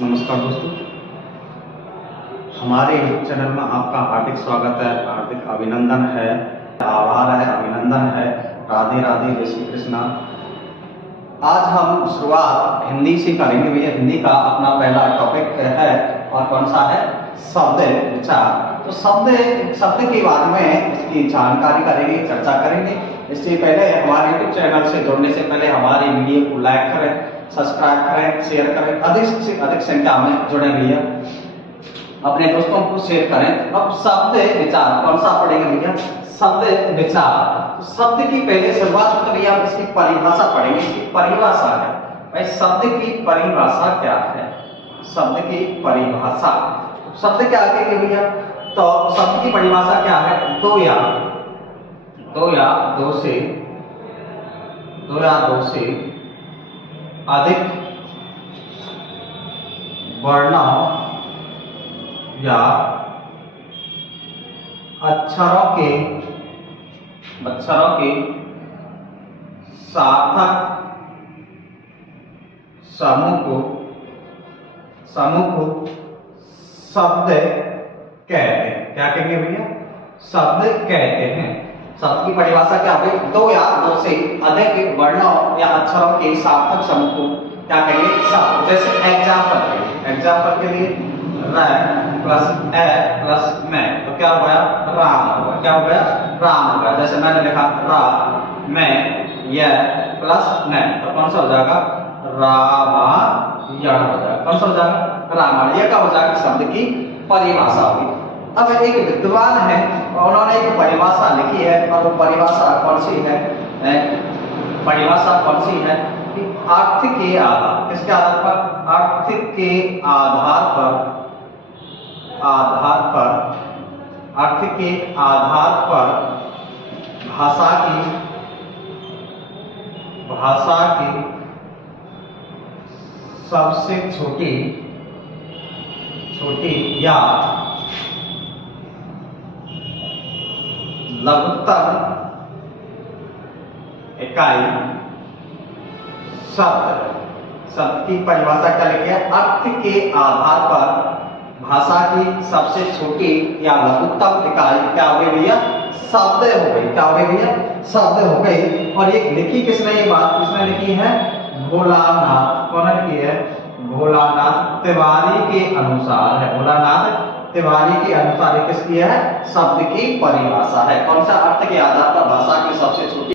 नमस्कार दोस्तों, हमारे यूट्यूब चैनल में आपका हार्दिक स्वागत है, हार्दिक अभिनंदन है, आभार है, अभिनंदन है। राधे राधे, जय श्री कृष्णा। आज हम शुरुआत हिंदी से करेंगे भैया। हिंदी का अपना पहला टॉपिक है और कौन सा है? शब्द विचार। तो शब्द के बारे में इसकी जानकारी करेंगे, चर्चा करेंगे। इससे पहले हमारे यूट्यूब चैनल से जुड़ने से पहले हमारी वीडियो को लाइक करें, सब्सक्राइब करें, शेयर करें, अधिक से अधिक संख्या में जुड़े भैया, अपने दोस्तों को शेयर करें। अब शब्द विचार कौन सा पढ़ेंगे भैया? शब्द विचार। तो शब्द की पहले शुरुआत होती है भैया, इसकी परिभाषा पढ़ेंगे। इसकी परिभाषा है भाई, शब्द की परिभाषा क्या है? शब्द की परिभाषा, शब्द क्या कहेंगे भैया? तो शब्द की परिभाषा क्या है? दो या दो से अधिक वर्णों या अक्षरों के सार्थक समूह को शब्द कहते हैं। क्या कहेंगे भैया? शब्द कहते हैं। शब्द की परिभाषा क्या है? दो या दो से अधिक वर्णों या अक्षरों के सार्थक समूह को क्या कहेंगे? शब्द। जैसे एग्जाम्पल के लिए र प्लस ए प्लस में, तो क्या हो गया? राम हो गया। क्या हो गया? राम हो गया। जैसे मैंने लिखा रा में य प्लस में, तो कौन सा हो जाएगा? रामायण हो जाएगा। कौन सा हो जाएगा? रामायण। यह क्या हो जाएगा? शब्द की परिभाषा होगी। अब एक विद्वान है और उन्होंने एक परिभाषा लिखी है, और वो परिभाषा कौन सी है? परिभाषा कौन सी है कि अर्थ के आधार, किसके आधार पर? अर्थ के आधार पर अर्थ के आधार पर भाषा की सबसे छोटी या लघुत्तम इकाई शब्द की परिभाषा क्या लिखी है? अर्थ के आधार पर भाषा की सबसे छोटी या लघुत्तम इकाई क्या हो गई भैया? शब्द हो गई। क्या हो गई भैया? शब्द हो गई। और ये लिखी किसने? ये बात किसने लिखी है? भोलानाथ। कौन लिखी है? भोलानाथ तिवारी के अनुसार है। भोलानाथ तिवारी के अनुसार किसकी है? शब्द की परिभाषा है। कौन सा? अर्थ के आधार पर भाषा की सबसे छोटी।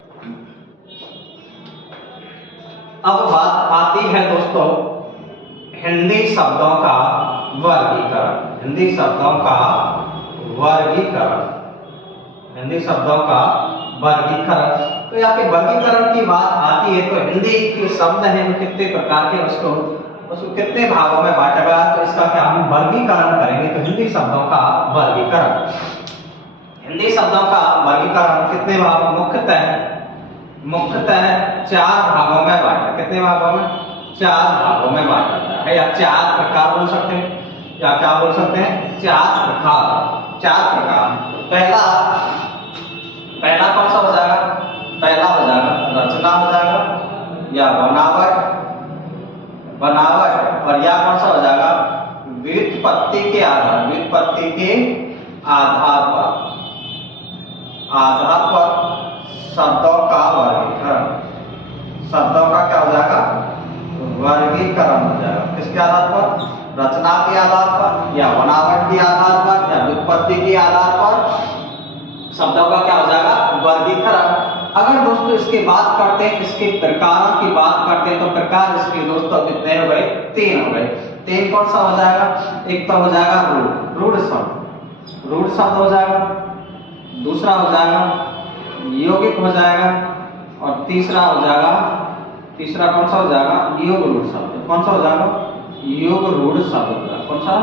अब बात आती है दोस्तों हिंदी शब्दों का वर्गीकरण। हिंदी शब्दों का वर्गीकरण। तो यहाँ पे वर्गीकरण की बात आती है तो हिंदी के शब्द हैं वो कितने प्रकार के, उसको कितने भागों में बांटा गया, तो इसका क्या हम वर्गीकरण करेंगे। तो हिंदी शब्दों का वर्गीकरण, हिंदी शब्दों का वर्गीकरण कितने भागों? मुख्यतः 4 भागों में बांटा। कितने भागों में? 4 भागों में बांटा जाता है, या 4 प्रकार बोल सकते हैं, या क्या बोल सकते हैं? 4 प्रकार। पहला कौन सा हो जाएगा? पहला हो जाएगा रचना हो जाएगा, या बनावट, और या कौन सा हो जाएगा? व्युत्पत्ति के आधार पर शब्दों का वर्गीकरण। शब्दों का क्या हो जाएगा? वर्गीकरण हो जाएगा। किसके आधार पर? रचना के आधार पर, या बनावट के आधार पर, या व्युत्पत्ति के आधार पर शब्दों का क्या हो जाएगा? वर्गीकरण। अगर दोस्तों इसकी बात करते हैं, इसके प्रकारों की बात करते हैं, तो प्रकार इसके दोस्तों कितने हो गए? 3 हो गए। 3 कौन सा हो जाएगा? एक तो हो जाएगा रूढ़ शब्द हो जाएगा, दूसरा हो जाएगा यौगिक हो जाएगा, और तीसरा कौन सा हो जाएगा? योग रूढ़ शब्द। कौन सा हो जाएगा? योग रूढ़ शब्द हो जाएगा। कौन सा?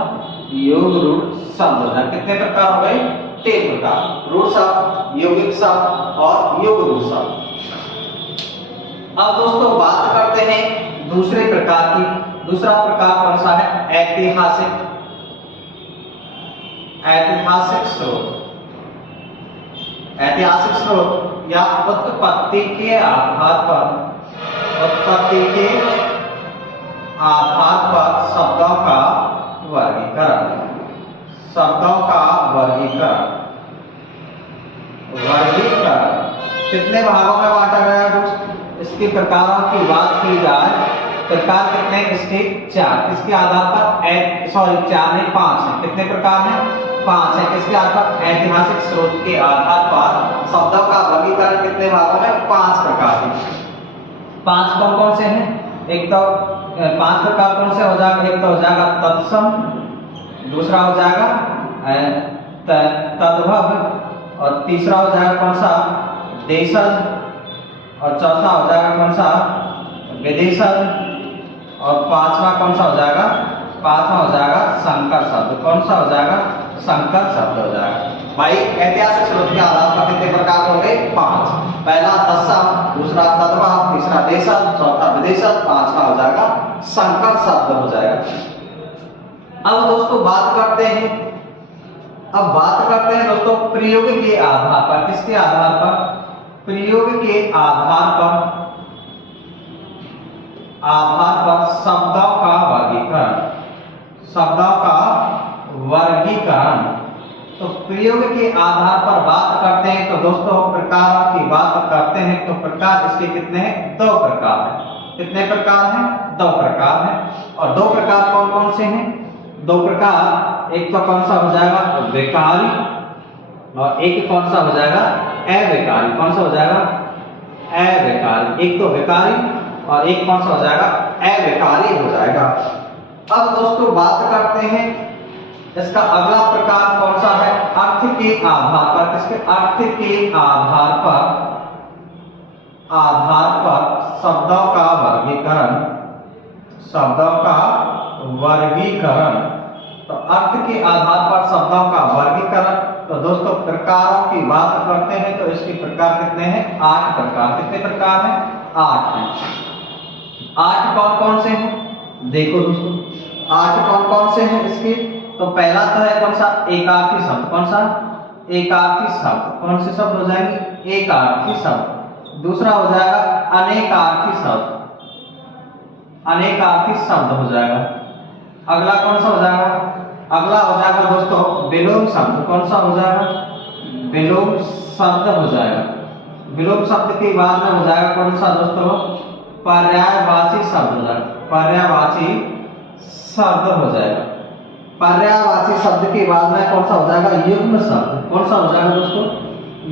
योग रूढ़ शब्द हो जाएगा। कितने प्रकार हो गए? 3 प्रकार। रूढ़ शब्द, यौगिक शब्द और योग रूढ़ शब्द। अब दोस्तों बात करते हैं दूसरे प्रकार की। दूसरा प्रकार कौन सा है? ऐतिहासिक स्रोत। ऐतिहासिक स्रोत या उत्पत्ति के आधार पर शब्दों का कितने भागों में बांटा गया दोस्त? इसके प्रकारों की बात की जाए, प्रकार कितने इसके? 4। किसके आधार पर? सॉरी 4 नहीं 5 है। कितने प्रकार हैं? 5 है। किसके आधार पर? ऐतिहासिक स्रोत के आधार पर शब्दों का वर्गीकरण कितने भागों में? 5 प्रकार के। 5 कौन कौन से हैं? एक तो 5 प्रकार कौन से हो जाएगा? एक तो हो जाएगा तत्सम, दूसरा हो जाएगा तद्भव, और तीसरा हो जाएगा कौन सा? देशज, और चौथा हो जाएगा कौन सा? विदेशज, और पांचवा कौन सा हो जाएगा? पांचवा हो जाएगा संकर शब्द। कौन सा हो जाएगा? संकर शब्द हो जाएगा। भाई ऐतिहासिक स्रोत के आधार पर कितने प्रकार हो गए? 5। पहला तत्सम, दूसरा तद्भव, तीसरा देशज, चौथा विदेशज, पांचवा हो जाएगा संकर शब्द हो जाएगा। अब दोस्तों बात करते हैं दोस्तों प्रयोग के आधार पर। किसके आधार पर? प्रयोग के आधार पर शब्दों का वर्गीकरण। तो प्रयोग के आधार पर बात करते हैं तो दोस्तों प्रकारों की बात करते हैं तो प्रकार इसके कितने हैं? 2 प्रकार हैं। कितने प्रकार हैं? 2 प्रकार हैं। और 2 प्रकार कौन कौन से हैं? 2 प्रकार, एक तो कौन सा हो जाएगा? विकारी, और एक कौन सा हो जाएगा? अविकारी। कौन सा हो जाएगा? अविकारी। एक तो विकारी और एक कौन सा हो जाएगा? अविकारी हो जाएगा। अब दोस्तों बात करते हैं इसका अगला प्रकार कौन सा है? अर्थ के आधार पर। किसके? अर्थ के आधार पर शब्दों का वर्गीकरण। तो अर्थ के आधार पर शब्दों का वर्गीकरण। तो दोस्तों प्रकारों की बात करते हैं तो इसके प्रकार कितने हैं? 8 प्रकार। कितने प्रकार हैं? 8 हैं। 8 कौन कौन से हैं? देखो दोस्तों 8 कौन कौन से हैं इसके? तो पहला तो है कौन सा? एकार्थी शब्द। कौन सा? एकार्थी शब्द। कौन से शब्द हो जाएंगे? एकार्थी शब्द। दूसरा हो जाएगा अनेकार्थी शब्द। अनेकार्थी शब्द हो जाएगा। अगला कौन सा हो जाएगा? अगला हो जाएगा दोस्तों विलोम शब्द। कौन सा हो जाएगा? विलोम शब्द हो जाएगा। विलोम शब्द के बाद में हो जाएगा कौन सा दोस्तों? पर्यायवाची शब्द हो जाएगा। पर्यायवाची शब्द हो जाएगा। पर्यायवाची शब्द के बाद में कौन सा हो जाएगा? युग्म शब्द। कौन सा हो जाएगा दोस्तों?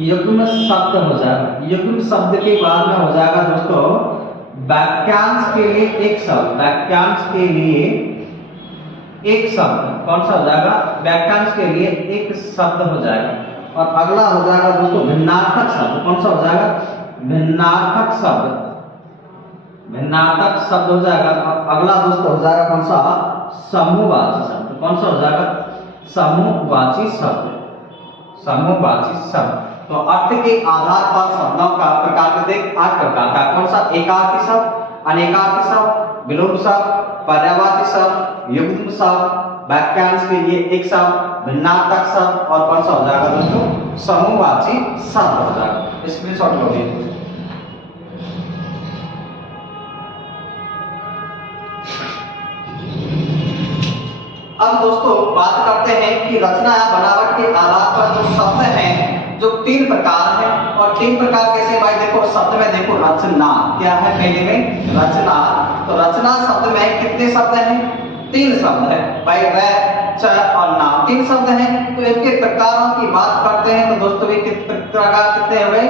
युग्म शब्द हो जाएगा। युग्म शब्द के बाद में हो जाएगा दोस्तों वाक्यांश के लिए एक शब्द। वाक्यांश के लिए एक शब्द। कौन सा हो जाएगा? वाक्यांश के लिए एक शब्द हो जाएगा। और अगला हो जाएगा दोस्तों भिन्नार्थक शब्द। कौन सा हो जाएगा? भिन्नार्थक शब्द। भिन्नार्थक शब्द हो जाएगा। और अगला दोस्तों हो जाएगा कौन सा? समूहवाची शब्द। कौन सा हो जाएगा? समूहवाची शब्द। समूहवाची शब्द। तो अर्थ के आधार पर शब्दों का प्रकार को देख 8 प्रकार का। कौन सा? एकार्थी शब्द, अनेकार्थी शब्द, विलोम शब्द, पर्यायवाची शब्द, युग्म शब्द, वाक्यांश के लिए एक शब्द, भिन्नार्थक शब्द, और कौन सा हो जाएगा दोस्तों? समूहवाची शब्द हो जाएगा। स्क्रीनशॉट लो जी। अब दोस्तों बात करते हैं कि रचना या बनावट के आधार पर जो शब्द हैं जो 3 प्रकार हैं। और 3 प्रकार कैसे? भाई देखो शब्द में देखो रचना क्या है? पहले में रचना। तो रचना शब्द में कितने शब्द हैं? 3 शब्द है भाई। व, च और ना 3 शब्द हैं। तो इसके प्रकारों की बात करते हैं तो दोस्तों ये प्रकार कितने हो गए?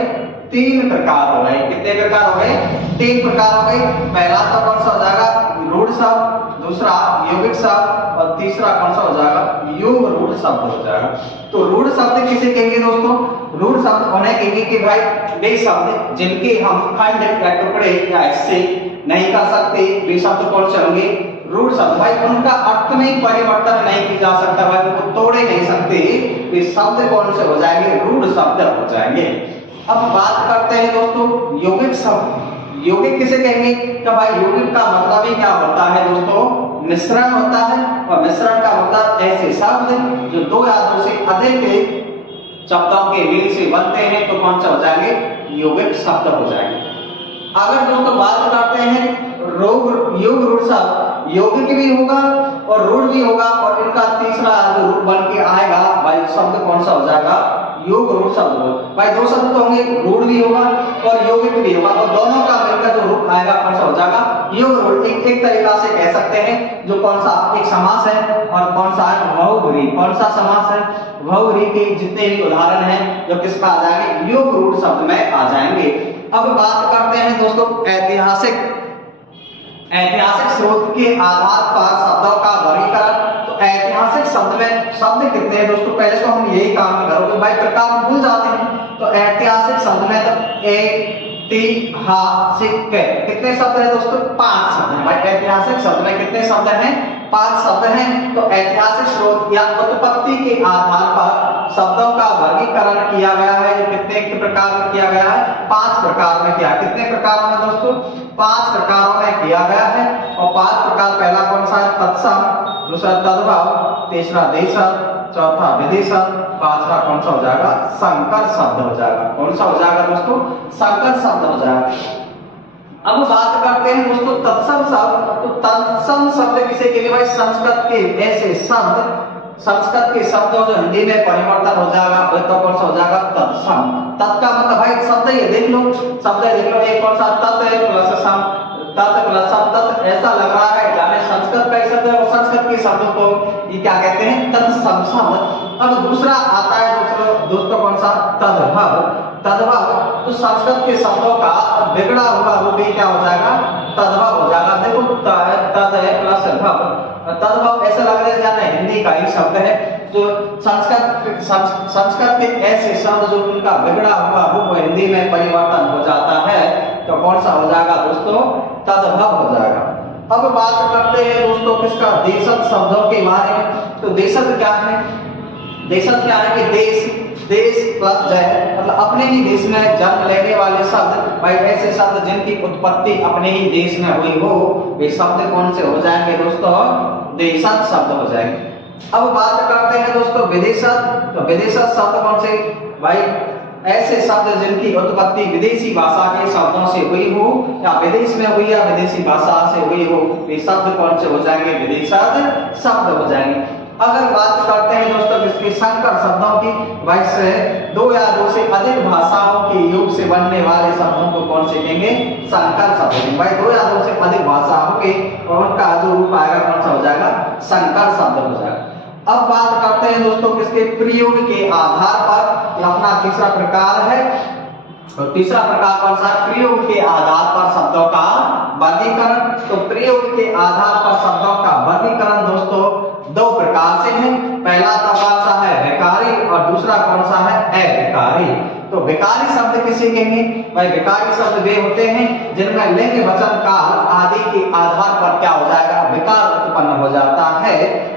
3 प्रकार हो गए। कितने प्रकार हो गए? 3 प्रकार हो गए। पहला तो कौन सा हो जाएगा? रूढ़ शब्द, दूसरा यौगिक शब्द, और तीसरा कौन सा हो जाएगा? योग रूढ़ शब्द हो जाएगा। तो रूढ़ शब्द किसे कहेंगे दोस्तों? रूढ़ शब्द उन्हें कहेंगे कि भाई वे शब्द जिनके हम खंड या टुकड़े या हिस्से नहीं कर सकते, वे शब्द कौन से होंगे? रूढ़ शब्द। भाई उनका अर्थ में परिवर्तन नहीं किया जा सकता, भाई उनको तोड़े नहीं सकते, वे शब्द कौन से हो जाएंगे? रूढ़ शब्द हो जाएंगे। अब बात करते हैं दोस्तों यौगिक शब्द। यौगिक किसे कहेंगे? तो भाई यौगिक का मतलब ही क्या होता है दोस्तों? मिश्रण होता है। और मिश्रण का मतलब ऐसे शब्द जो 2 या 2 से अधिक शब्दों के मेल से बनते हैं तो कौन सा हो जाएंगे? यौगिक शब्द हो जाएंगे। अगर दोस्तों बात करते हैं योग रूढ़ शब्द, यौगिक भी होगा और रूढ़ भी होगा, और इनका तीसरा जो रूप बन के आएगा भाई शब्द कौन सा हो जाएगा? योग रूढ़ शब्द हो। भाई दो शब्द तो होंगे, रूढ़ भी होगा और यौगिक भी होगा, और दोनों का मिलकर जो रूप आएगा कौन सा हो जाएगा, योग रूढ़। एक तरीका से कह सकते हैं जो कौन सा एक समास है और कौन सा है बहुव्रीहि। कौन सा समास है, बहुव्रीहि के जितने भी उदाहरण हैं जो किसका आ जाएंगे, योग रूढ़ शब्द में आ जाएंगे। अब बात करते हैं दोस्तों ऐतिहासिक स्रोत के आधार पर शब्दों का वर्गीकरण। तो ऐतिहासिक शब्द में शब्द कितने हैं दोस्तों, पहले तो हम यही काम करोगे भाई, प्रकार हम भूल जाते हैं। तो ऐतिहासिक शब्द में तो ऐतिहासिक कितने शब्द हैं दोस्तों, 5 शब्द हैं भाई। ऐतिहासिक शब्द में कितने शब्द हैं, 5 शब्द हैं। तो ऐतिहासिक स्रोत या उत्पत्ति के आधार पर शब्दों का वर्गीकरण किया गया है, जो कितने प्रकार में किया गया है, 5 प्रकार में किया। कितने प्रकारों में दोस्तों, 5 प्रकारों में किया गया है। और 5 प्रकार, पहला कौन सा है, तत्सम, दूसरा तद्भव, तीसरा देशज, चौथा विदेशज, पांचवा कौन सा हो जाएगा, संकर शब्द हो जाएगा। कौन सा हो जाएगा दोस्तों, संकर शब्द हो जाएगा। अब बात करते हैं दोस्तों तत्सम शब्द। तो तत्सम शब्द किसे कहते हैं भाई, संस्कृत के ऐसे शब्द, संस्कृत के शब्द जो हिंदी में परिवर्तन हो जाएगा वह तो कौन सा हो जाएगा, तत्सम। तत् का मतलब भाई शब्द ही देख लो, शब्द देख लो, एक कौन सा तत् है प्लस सम, तत् प्लस सम, तत् ऐसा लग रहा है जाने संस्कृत का ही शब्द है और संस्कृत के शब्दों को ये क्या कहते हैं, तत्सम शब्द। अब दूसरा आता है दोस्तों कौन सा, तद्भव। तद्भव तो संस्कृत के शब्दों का बिगड़ा हुआ रूप भी क्या हो जाएगा, तद्भव हो जाएगा। देखो तद है प्लस भव, तद्भव ऐसा लग रहा है जाने हिंदी का ही शब्द है। जो संस्कृत के ऐसे शब्द जो उनका बिगड़ा हुआ रूप हिंदी में परिवर्तन हो जाता है तो कौन सा हो जाएगा दोस्तों, तद्भव हो जाएगा। अब बात करते हैं दोस्तों किसका, देशज शब्दों के बारे में। तो देशज क्या है, देशज क्या है कि देश प्लस जय, मतलब अपने ही देश में जन्म लेने वाले शब्द। भाई ऐसे शब्द जिनकी उत्पत्ति अपने ही देश में हुई हो वे शब्द कौन से हो जाएंगे दोस्तों, देशज शब्द हो जाएंगे। अब बात करते हैं दोस्तों विदेशज। तो विदेशज शब्द कौन से, भाई ऐसे शब्द जिनकी उत्पत्ति विदेशी भाषा के शब्दों से हुई हो या विदेश में हुई या विदेशी भाषा से हुई हो, वे शब्द कौन से हो जाएंगे, विदेशज शब्द हो जाएंगे। अगर बात करते हैं दोस्तों इसके संकर शब्दों की, भाई से 2 या 2 से अधिक भाषाओं के योग से बनने वाले शब्दों को कौन से कहेंगे, संकर शब्द। भाई 2 या 2 से अधिक भाषाओं के और उनका जो रूप आएगा कौन सा हो जाएगा, संकर शब्द हो जाएगा। अब बात करते हैं दोस्तों किसके, प्रयोग के आधार पर, अपना तीसरा प्रकार है। और तीसरा प्रकार कौन सा, प्रयोग के आधार पर शब्दों का वर्गीकरण। तो प्रयोग के आधार पर शब्दों का वर्गीकरण दोस्तों 2 प्रकार से है। पहला तो कौन सा है, विकारी, और दूसरा कौन सा है, अविकारी। तो विकारी शब्द किसे कहेंगे, भाई विकारी शब्द वे होते हैं जिनमें लिंग वचन काल आदि के आधार पर क्या हो जाएगा, विकार उत्पन्न हो जाता है,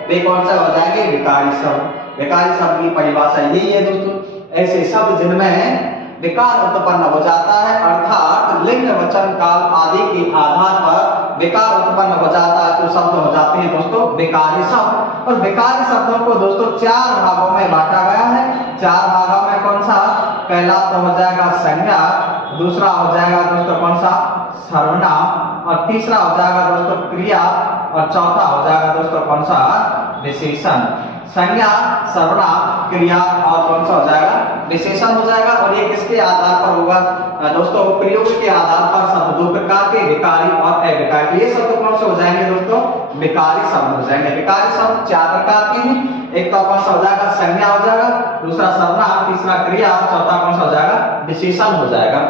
वे कौन सा हो जाएंगे, विकारी शब्द। विकारी शब्द की परिभाषा यही है दोस्तों, ऐसे शब्द जिनमें विकार उत्पन्न हो जाता है, अर्थात लिंग वचन काल आदि के आधार पर विकार उत्पन्न हो जाता है, तो शब्द हो जाते हैं दोस्तों विकारी शब्द। और विकारी शब्दों को दोस्तों 4 भागों में बांटा गया है। 4 भागों में कौन सा, पहला तो हो जाएगा संज्ञा, दूसरा हो जाएगा दोस्तों कौन सा, सर्वनाम, और तीसरा हो जाएगा दोस्तों क्रिया, और चौथा हो जाएगा दोस्तों कौन सा, विशेषण। संज्ञा, सर्वनाम, क्रिया और कौन सा हो जाएगा, विशेषण हो जाएगा। और ये किसके आधार पर होगा दोस्तों, प्रयोग के आधार पर शब्द 2 प्रकार के, विकारी और अविकारी। ये शब्द कौन से हो जाएंगे दोस्तों, विकारी शब्द हो जाएंगे। विकारी शब्द 4 प्रकार के हैं। एक तो कौन सा हो जाएगा, संज्ञा हो जाएगा, दूसरा सर्वनाम, तीसरा क्रिया, चौथा कौन सा हो जाएगा, विशेषण हो जाएगा।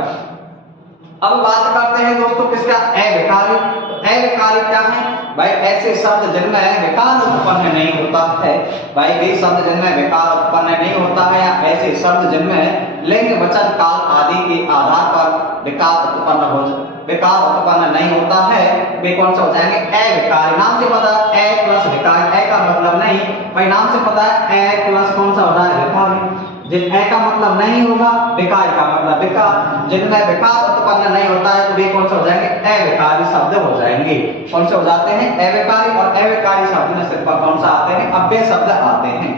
अब बात करते हैं दोस्तों किसका, अविकारी। तो अविकारी क्या है, भाई ऐसे शब्द जिनमें विकार उत्पन्न नहीं होता है। भाई वे शब्द जिनमें विकार उत्पन्न नहीं होता है, या ऐसे शब्द जिनमें लिंग वचन काल आदि के आधार पर विकार उत्पन्न नहीं होता है, वे कौन सा हो जाएंगे, अविकारी। नाम से पता है अ प्लस विकार, ए का मतलब नहीं, भाई नाम से पता है ए प्लस कौन सा होता है, विकारी। जिन ए का मतलब नहीं होगा, विकार का मतलब विकार, जिनमें विकार उत्पन्न नहीं होता है तो वे कौन से हो जाएंगे, अविकारी शब्द हो जाएंगे। कौन से हो जाते हैं, अविकारी। और अविकारी शब्द में सिर्फ कौन सा आते हैं, अव्यय शब्द आते हैं।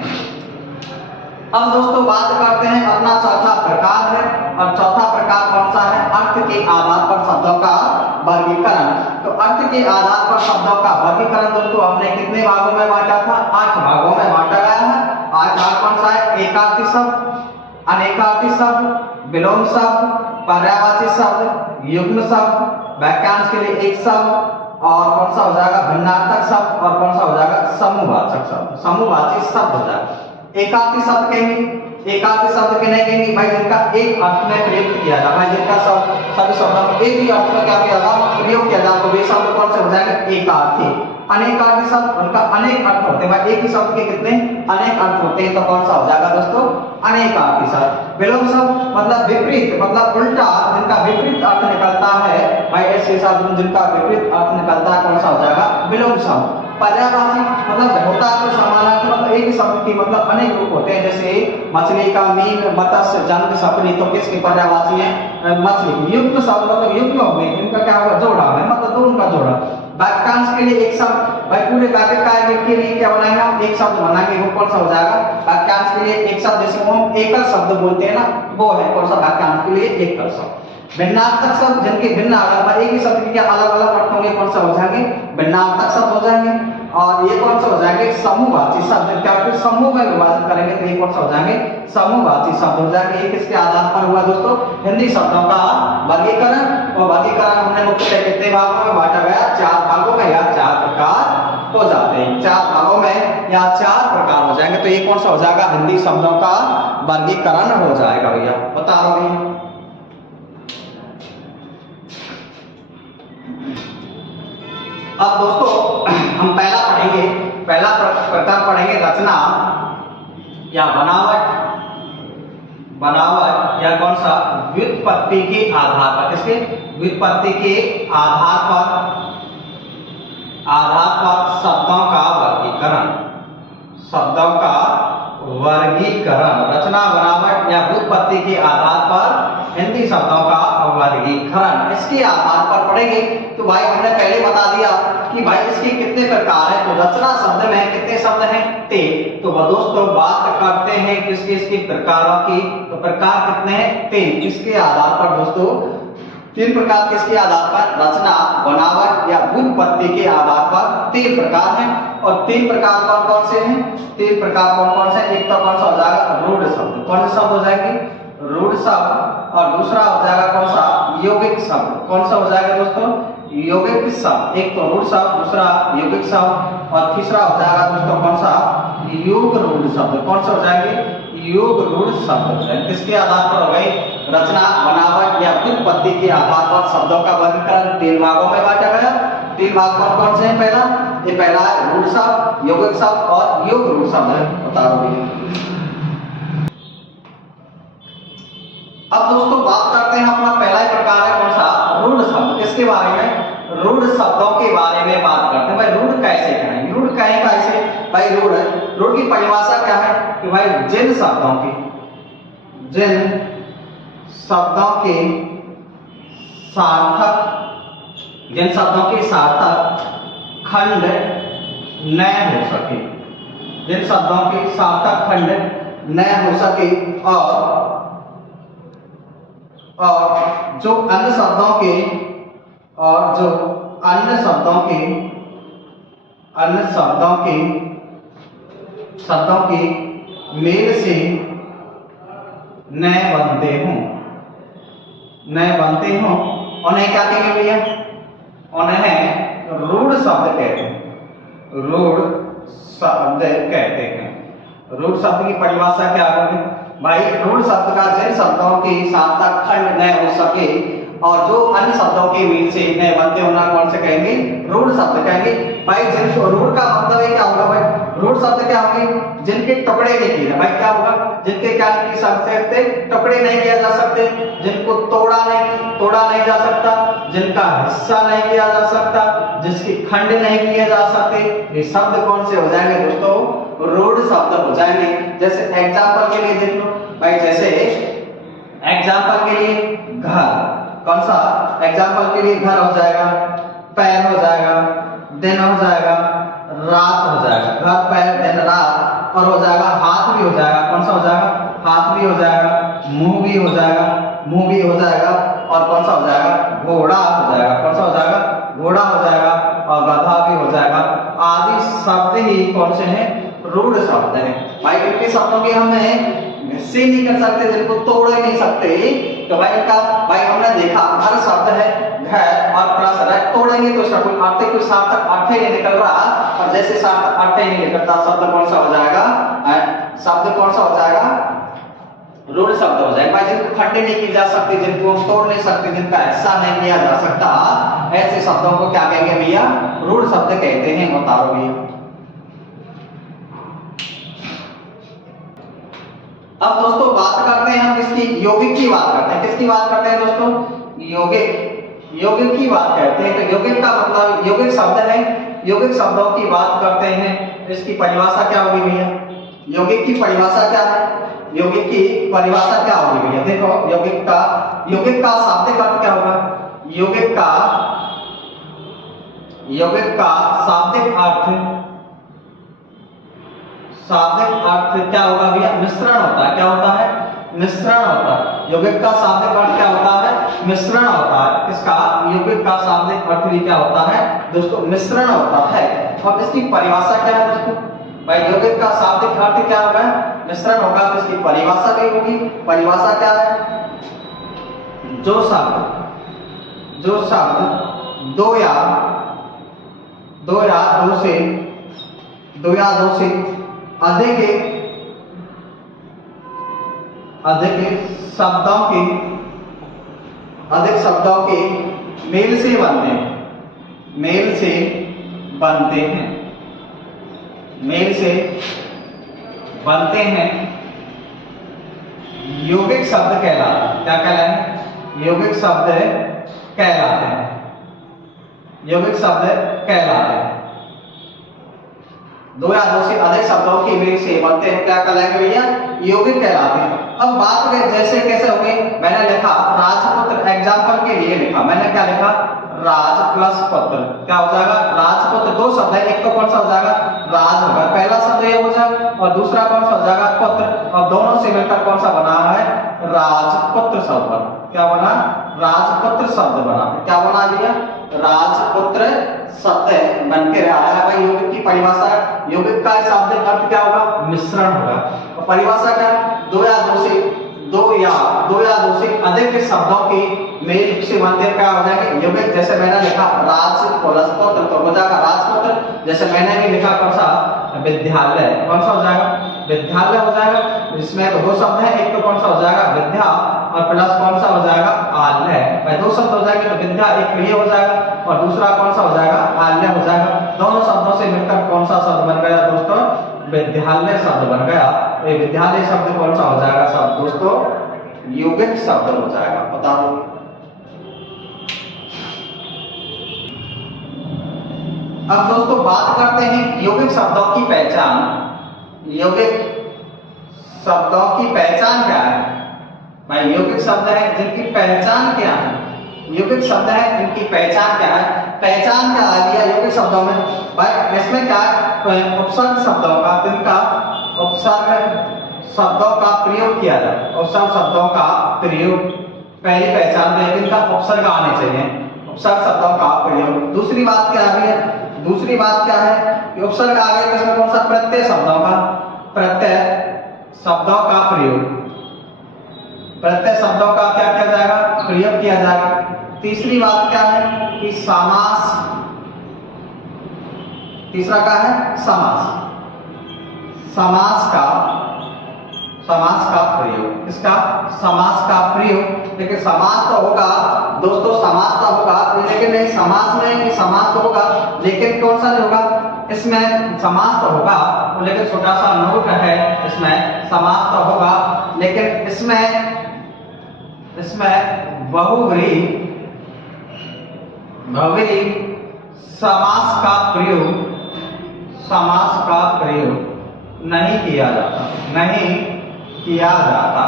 अब दोस्तों बात करते हैं अपना चौथा प्रकार है, और चौथा प्रकार कौन सा है, अर्थ के आधार पर शब्दों का वर्गीकरण। तो अर्थ के आधार पर शब्दों का वर्गीकरण दोस्तों हमने कितने भागों में बांटा था, 8 भागों में बांटा गया है। आज भाग कौन सा है, एकार्थी शब्द, अनेकार्थी शब्द, विलोम शब्द, पर्यायवाची शब्द, युग्म शब्द, वाक्यांश के लिए एक शब्द, और कौन सा हो जाएगा भिन्नार्थक शब्द, और कौन सा हो जाएगा समूहवाचक शब्द, समूहवाची शब्द हो जाएगा। एकार्थी शब्द कहेंगे, एकार्थी शब्द के नहीं कहेंगे भाई जिनका एक अर्थ में प्रयोग किया जाए, भाई जिनका सभी शब्दों में एक ही अर्थ में क्या किया जाए प्रयोग किया जाए, तो वे शब्द कौन से हो जाएंगे एकार्थी। अनेकार्थी शब्द उनका अनेक अर्थ होते हैं, भाई एक ही शब्द के कितने अनेक अर्थ होते हैं, तो कौन सा हो जाएगा दोस्तों अनेकार्थी शब्द। विलोम शब्द मतलब विपरीत, मतलब उल्टा, जिनका विपरीत अर्थ निकलता है, भाई ऐसे शब्द जिनका विपरीत अर्थ निकलता है कौन सा हो जाएगा विलोम शब्द। पर्यायवाची मतलब होता है तो समानार्थी, मतलब एक ही शब्द की मतलब अनेक रूप होते हैं, जैसे मछली का मीन, मत्स्य, जंत, सपनी, तो किसके पर्यायवाची है मछली। युग्म शब्द मतलब युग्म हो गए, इनका क्या होगा जोड़ा है, मतलब दोनों का जोड़ा। वाक्यांश के लिए एक शब्द, भाई पूरे वाक्य का के लिए क्या बनाएंगे हम एक शब्द बनाएंगे, वो कौन सा हो जाएगा वाक्यांश के लिए एक शब्द, जैसे हम एकल शब्द बोलते हैं ना, वो है कौन सा वाक्यांश के लिए एकल शब्द। भिन्नार्थक शब्द जिनके भिन्न अर्थ, एक ही शब्द के अलग अलग अर्थ होंगे, कौन सा हो जाएंगे भिन्नार्थक शब्द हो जाएंगे। और ये कौन सा हो जाएंगे समूहवाची शब्द, क्या फिर समूह में विभाजन करेंगे तो ये कौन सा हो जाएंगे समूहवाची शब्द हो जाएंगे। ये किसके आधार पर हुआ दोस्तों हिंदी शब्दों का वर्गीकरण, और वर्गीकरण हमने मुख्यतः कितने भागों में बांटा गया चार भागों में, या चार प्रकार हो जाते हैं, चार भागों में या चार प्रकार हो जाएंगे, तो ये कौन सा हो जाएगा हिंदी शब्दों का वर्गीकरण हो जाएगा। भैया बता रहा हूं अब दोस्तों हम पहला पढ़ेंगे, पहला प्रकार पढ़ेंगे रचना या बनावट, बनावट या कौन सा व्युत्पत्ति के आधार पर, किसके व्युत्पत्ति के आधार पर शब्दों का वर्गीकरण, शब्दों का वर्गीकरण, रचना बनावट या व्युत्पत्ति के आधार पर हिंदी शब्दों का वर्गीकरण, इसके आधार पर पढ़ेंगे। तो भाई हमने पहले बता दिया कि भाई इसके कितने प्रकार हैं, तो रचना शब्द में कितने शब्द हैं 3। तो दोस्तों बात करते हैं किसके इसके प्रकारों की, तो प्रकार कितने हैं 3। किसके आधार पर दोस्तों 3 प्रकार, किसके आधार पर रचना बनावट या व्युत्पत्ति के आधार पर 3 प्रकार हैं। और 3 प्रकार कौन कौन से हैं, 3 प्रकार कौन कौन से, एक तो कौन सा हो जाएगा रूढ़ शब्द, कौन से शब्द हो जाएंगे रूढ़ शब्द, और दूसरा हो जाएगा कौन सा यौगिक शब्द, कौन सा हो जाएगा दोस्तों यौगिक शब्द, एक तो रूढ़ शब्द, दूसरा यौगिक शब्द, और तीसरा हो जाएगा दोस्तों कौन सा योग रूढ़ शब्द, कौन सा हो जाएंगे योग रूढ़ शब्द। किसके आधार पर हो गई रचना बनावट या व्युत्पत्ति के आधार पर शब्दों का वर्गीकरण 3 भागों में बांटा गया। 3 भाग कौन कौन से हैं, पहला है रूढ़ शब्द, यौगिक शब्द और योग रूढ़ शब्द है, बता रहा हूं। अब दोस्तों बात करते हैं अपना पहला ही प्रकार है कौन सा रूढ़ शब्द, किसके बारे में रूढ़ शब्दों के बारे में बात करते हैं। भाई रूढ़ कैसे कहें, रूढ़ कहें कैसे, भाई रूढ़ की परिभाषा क्या है कि भाई जिन शब्दों के सार्थक खंड न हो सके, जिन शब्दों के सार्थक खंड न हो सके, और जो अन्य शब्दों के मेल से न बनते हों, उन्हें क्या कहेंगे भैया, उन्हें रूढ़ शब्द कहते हैं, रूढ़ शब्द कहते हैं। रूढ़ शब्द की परिभाषा क्या होगी भाई, रूढ़ शब्द का जिन शब्दों के सार्थक खंड न हो सके और जो अन्य शब्दों के मेल से न बनते होना कौन से कहेंगे रूढ़ शब्द कहेंगे। भाई जिन रूढ़ का मतलब है क्या होगा भाई, रूढ़ शब्द क्या होंगे जिनके टुकड़े नहीं किए, भाई क्या होगा जिनके क्या नहीं सकते टुकड़े नहीं किया जा सकते, जिनको तोड़ा नहीं जा सकता, जिनका हिस्सा नहीं किया जा सकता, जिसके खंड नहीं किए जा सकते, ये शब्द कौन से हो जाएंगे दोस्तों रूढ़ शब्द हो जाएंगे। जैसे एग्जाम्पल के लिए देख लो भाई, जैसे एग्जाम्पल के लिए घर, कौन सा एग्जाम्पल के लिए घर हो जाएगा, पैर हो जाएगा, दिन हो जाएगा, रात हो जाएगा, घर पैर दिन रात, और हो जाएगा हाथ भी हो जाएगा, कौन सा हो जाएगा हाथ भी हो जाएगा, मुंह भी हो जाएगा, और कौन सा हो जाएगा घोड़ा हो जाएगा, कौन सा हो जाएगा घोड़ा हो जाएगा, और गधा भी हो जाएगा। आदि शब्द ही कौन से हैं रूढ़ शब्द हैं। भाई इनके शब्दों के हमें निश्चय नहीं कर सकते, जिनको तोड़ ही नहीं सकते, तो भाई हमने देखा हर शब्द है घर और प्लस रख तोड़ेंगे तो इसका कोई अर्थ कोई सार्थक अर्थ ही नहीं निकल रहा, और जैसे सार्थक अर्थ ही नहीं निकलता शब्द कौन सा हो जाएगा, शब्द कौन सा हो जाएगा, रूढ़ शब्द हो जाएगा। भाई जिनको खंड नहीं की जा सकती, जिनको हम तोड़ नहीं सकते, जिनका हिस्सा नहीं किया जा सकता, ऐसे शब्दों को क्या कहेंगे भैया, रूढ़ शब्द कहते हैं। बताओ भैया। अब दोस्तों बात करते हैं हम किसकी, यौगिक की बात करते हैं। किसकी बात करते हैं दोस्तों, यौगिक, यौगिक की बात करते हैं। तो यौगिक का मतलब यौगिक शब्द है, यौगिक शब्दों की बात करते हैं। इसकी परिभाषा क्या होगी भैया, यौगिक की परिभाषा क्या है, यौगिक की परिभाषा क्या होगी भैया, देखो यौगिक का शाब्दिक अर्थ क्या होगा, यौगिक का शाब्दिक अर्थ क्या होगा भैया, मिश्रण होता है। क्या होता है, मिश्रण होता है। यौगिक का शाब्दिक अर्थ क्या होता है, मिश्रण होता है। इसका यौगिक का शाब्दिक अर्थ भी क्या होता है दोस्तों, मिश्रण होता है। और इसकी परिभाषा क्या है दोस्तों, भाई यौगिक का शाब्दिक अर्थ क्या होगा, मिश्रण होगा, तो इसकी परिभाषा भी होगी। परिभाषा क्या है, जो शब्द दो या दो से अधिक शब्दों के मेल से बनते हैं यौगिक शब्द कहलाते हैं। क्या कहलाते हैं, यौगिक शब्द कहलाते हैं, यौगिक शब्द कहलाते हैं। दो या दो से अधिक शब्दों के मेल से बनते हैं, क्या कहलाएंगे भैया, यौगिक कहलाते हैं। अब बात करें जैसे कैसे हो गई, मैंने लिखा राजपुत्र, एग्जाम्पल के लिए लिखा, मैंने क्या लिखा, राज प्लस पुत्र, क्या हो जाएगा, राजपुत्र। दो शब्द है, एक तो कौन सा हो जाएगा, राज होगा, पहला शब्द ये हो जाएगा, और दूसरा कौन सा हो जाएगा, पुत्र, और दोनों से मिलकर कौन सा बना है, राजपुत्र शब्द बना। क्या बना, राजपुत्र शब्द बना। क्या बना भैया, राजपुत्र शब्द बन के रहा है। भाई यौगिक की परिभाषा, यौगिक का शाब्दिक अर्थ क्या होगा, मिश्रण होगा। और परिभाषा क्या, दो या दो से अधिक शब्दों की मेल से बनते क्या हो जाएंगे यौगिक। जैसे मैंने लिखा राज प्लस पुत्र, तो हो जाएगा राजपुत्र। जैसे मैंने भी लिखा कौन सा, विद्यालय, कौन सा हो जाएगा, विद्यालय हो जाएगा। इसमें तो दो शब्द है, एक तो कौन सा हो जाएगा, विद्या, और प्लस कौन सा हो जाएगा, आल्य। भाई दो शब्द हो जाएंगे तो विद्या एक क्रिया हो जाएगा, और दूसरा कौन सा हो जाएगा, आल्य हो जाएगा। दोनों शब्दों से मिलकर कौन सा शब्द बन गया दोस्तों, विद्यालय शब्द बन गया। ये विद्यालय शब्द कौन सा हो जाएगा शब्द दोस्तों, यौगिक शब्द हो जाएगा। बता दो। अब दोस्तों बात करते हैं यौगिक शब्दों की पहचान। यौगिक शब्दों की पहचान क्या है, भाई यौगिक शब्द है जिनकी पहचान क्या है, यौगिक शब्द है इनकी पहचान क्या है। पहचान क्या आ गया यौगिक शब्दों में, भाई इसमें क्या है, उपसर्ग शब्दों का, जिनका उपसर्ग शब्दों का प्रयोग किया जाए, उपसर्ग शब्दों का प्रयोग, पहली पहचान में इनका उपसर्ग आने चाहिए, उपसर्ग शब्दों का प्रयोग। दूसरी बात क्या है, दूसरी बात क्या है कि उपसर्ग आ गया, इसमें कौन सा, प्रत्यय शब्दों का, प्रत्यय शब्दों का प्रयोग, प्रत्यय शब्दों का क्या किया जाएगा, प्रयोग किया जाएगा। तीसरी बात क्या है कि समास, तीसरा क्या है, समास, समास का प्रयोग, इसका समास का प्रयोग। लेकिन समास तो होगा दोस्तों, समास तो होगा, लेकिन नहीं समास में समास तो होगा, लेकिन कौन सा होगा, इसमें समास तो होगा, लेकिन छोटा सा नोट है, इसमें समास तो होगा, लेकिन इसमें बहुव्रीहि समास का प्रयोग नहीं किया जाता,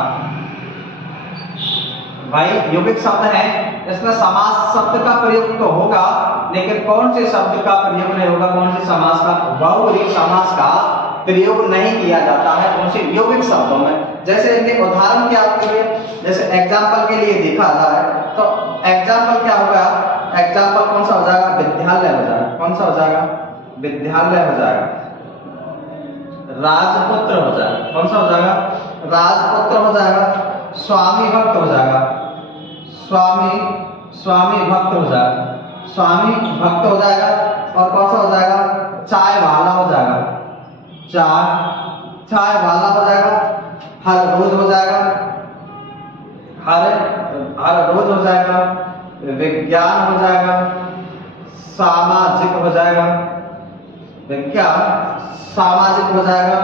भाई यौगिक शब्द है, इसमें समास शब्द का प्रयोग तो होगा, लेकिन कौन से शब्द का प्रयोग नहीं होगा, कौन से समास का, बहुव्रीहि समास का प्रयोग नहीं किया जाता है कौन से यौगिक शब्दों में। जैसे इनके उदाहरण क्या होंगे, जैसे एग्जाम्पल के लिए देखा जाए तो एग्जाम्पल क्या होगा, एग्जाम्पल कौन सा हो जाएगा, विद्यालय हो जाएगा, कौन सा हो जाएगा, विद्यालय हो जाएगा। राजपुत्र हो जाएगा, कौन सा हो जाएगा, राजपुत्र हो जाएगा, स्वामी भक्त हो जाएगा, स्वामी भक्त हो जाएगा, स्वामी भक्त हो जाएगा। और कौन सा हो जाएगा, चाय वाला हो जाएगा, चाय वाला हो जाएगा, हर रोज हो जाएगा, हर रोज हो जाएगा, विज्ञान हो जाएगा, सामाजिक हो जाएगा, विज्ञान सामाजिक हो जाएगा।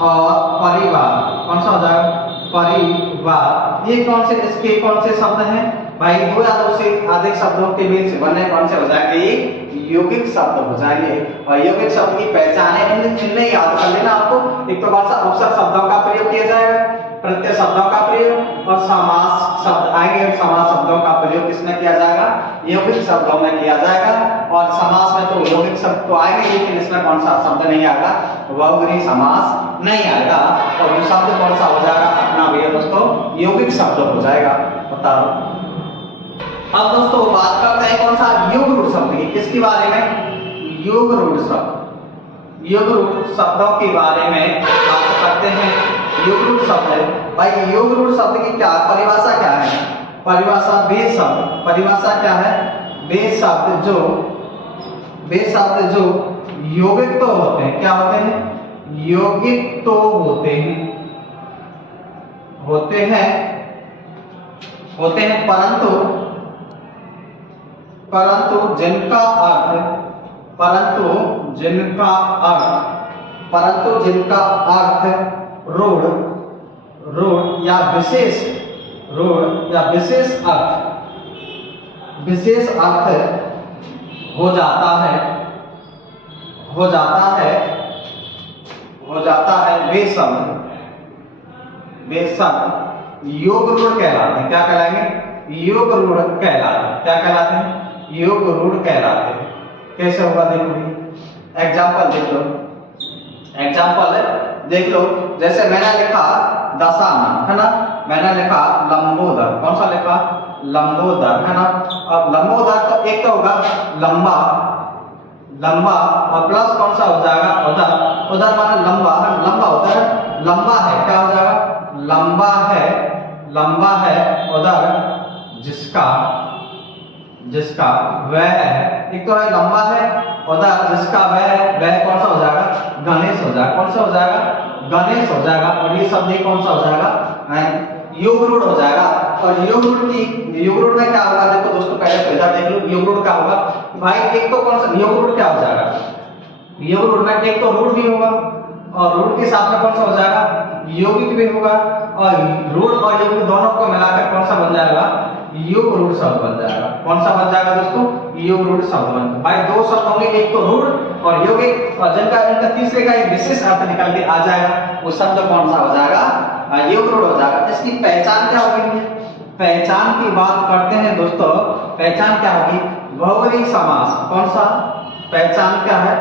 और परिवार कौन सा हो जाएगा, परिवार। ये कौन से शब्द हैं भाई, दो या दो से अधिक शब्दों के बीच से बने कौन से हो जाएंगे, यौगिक शब्द हो जाएंगे। और यौगिक शब्द की पहचान है, इनमें याद कर लेना आपको। एक तो कौन सा, उपसर्ग शब्दों का प्रयोग किया जाएगा, प्रत्यय शब्दों का प्रयोग, और समास शब्द आएंगे। समास शब्दों का प्रयोग किसमें किया जाएगा, यौगिक शब्दों में किया जाएगा। और समास में तो यौगिक शब्द तो आएंगे, लेकिन इसमें कौन सा शब्द नहीं आएगा, बहुब्रीहि समास नहीं आएगा। और वो शब्द कौन सा हो जाएगा अपना भैया दोस्तों, यौगिक शब्द हो जाएगा। बताओ अब दोस्तों बात करते हैं कौन सा, योग रूढ़ शब्द की। किसके बारे में, योग रूढ़ शब्द। योग रूढ़ शब्दों के बारे में बात करते हैं। योग रूढ़ शब्द भाई, योग रूढ़ शब्द की क्या परिभाषा क्या है, परिभाषा वे शब्द, परिभाषा क्या है, वे शब्द जो यौगिक तो होते हैं, क्या होते हैं, यौगिक तो होते हैं परंतु जिनका अर्थ रूढ़ या विशेष अर्थ हो जाता है वे शब्द योग रूढ़ कहलाते हैं। क्या कहलाएंगे, योग रूढ़ कहलाते हैं। क्या कहलाते हैं, योग रूढ़ कहलाते हैं। कैसे होगा देखो, एग्जाम्पल देख लो। जैसे मैंने लिखा दशानन, है ना, मैंने लिखा लंबोदर, कौन सा लिखा, लंबोदर, है ना। अब लंबोदर तो एक तो होगा लंबा, और प्लस कौन सा हो जाएगा, उधर माने लंबा उधर लंबा है, क्या हो जाएगा, लंबा है उधर जिसका वह है। एक तो है लंबा है उधर जिसका वह कौन सा हो जाएगा, गणेश हो जाएगा। कौन सा हो जाएगा, गणेश हो जाएगा। और ये शब्द कौन सा हो जाएगा, योग रूढ़ हो जाएगा। और योग रूढ़ में क्या होगा, देखो दोस्तों पहले इधर देख लो, योग रूढ़ क्या होगा भाई, एक तो कौन सा योग रूढ़ क्या हो जाएगा, योग रूढ़ में एक तो रूढ़ भी होगा, और रूढ़ के साथ में कौन सा हो जाएगा, यौगिक भी होगा। और रूढ़ और यौगिक दोनों को मिलाकर कौन सा बन जाएगा, योग रूढ़ शब्द बन जाएगा। कौन सा बन जाएगा दोस्तों, योग रूढ़ शब्द बन जाएगा। भाई दो शब्द होंगे, एक तो रूढ़ और यौगिक, और इनका तीसरे का एक विशेष अर्थ निकल के आ जाएगा, वो शब्द कौन सा हो जाएगा, योग रूढ़ हो जाएगा। इसकी पहचान क्या होगी, पहचान की बात करते हैं दोस्तों। पहचान क्या होगी, बहुब्रीहि समास। कौन सा, पहचान क्या है,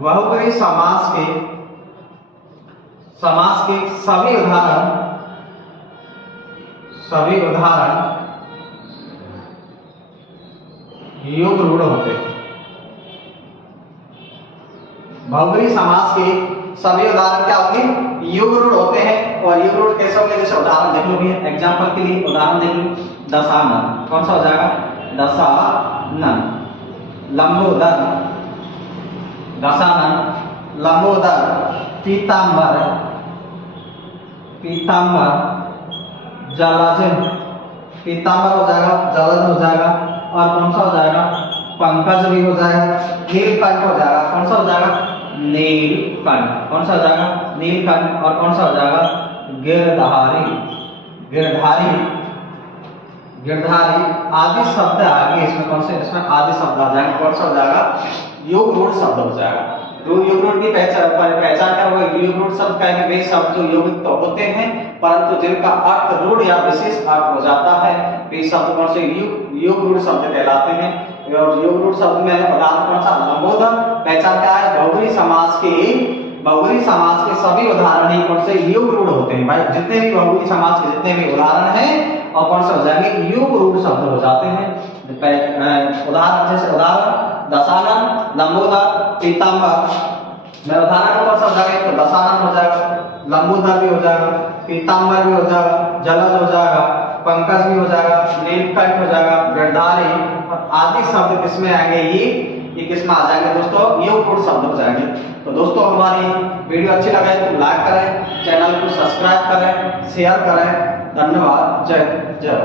बहुब्रीहि समास के सभी उदाहरण योग रूढ़ होते हैं। बहुब्रीहि समास के सभी उदाहरण क्या होंगे, योग रूढ़ होते हैं। और योग रूढ़ कैसे होंगे, जैसे उदाहरण देख लो भी, एग्जांपल के लिए उदाहरण देख लो, दशानन, कौन सा हो जाएगा, दशानन, लंबोदर, दशानन, लंबोदर, पीतांबर, जलज, पीतांबर हो जाएगा, जलज हो जाएगा। और कौन सा हो जाएगा, पंकज भी हो जाएगा, नीलकंठ हो जाएगा। कौन सा हो जाएगा, नीलकंठ। कौन सा हो जाएगा, नीलकंठ। और कौन सा हो जाएगा, गिरधारी आदि शब्द आगे इसमें कौन से, इसमें आदि शब्द आ जाएगा। कौन सा हो जाएगा, योग रूढ़ शब्द हो जाएगा। तो योग रूढ़ की पहचान क्या होगा, योग रूढ़ शब्द का वे शब्द जो यौगिक तो होते हैं परंतु जिनका अर्थ रूढ़ या विशेष अर्थ हो जाता है, वे शब्द कौन से, योग रूढ़ शब्द कहलाते हैं। और योग रूढ़ शब्द में उदाहरण कौन सा, लंबोदर। पहचान क्या है, बहुब्रीहि समास के सभी उदाहरण ही कौन से, योग रूढ़ होते हैं। भाई जितने भी बहुब्रीहि समास के जितने भी उदाहरण हैं और कौन से हो जाएंगे, योग रूढ़ शब्द हो जाते हैं। उदाहरण जैसे उदाहरण दशानन, लंबोदर, पीतांबर। मैं उदाहरण कौन सा हो जाएगा, तो दशानन हो जाएगा, लंबोदर भी हो जाएगा, पीताम्बर भी हो जाएगा, जलज हो जाएगा, पंकज भी हो जाएगा, नीलकंठ हो जाएगा, गिरधारी और आदि शब्द किसमें आएंगे, ये किसमें आ जाएंगे दोस्तों, ये उपयुक्त शब्द हो जाएंगे। तो दोस्तों हमारी वीडियो अच्छी लगे तो लाइक करें, चैनल को सब्सक्राइब करें, शेयर करें। धन्यवाद। जय जय।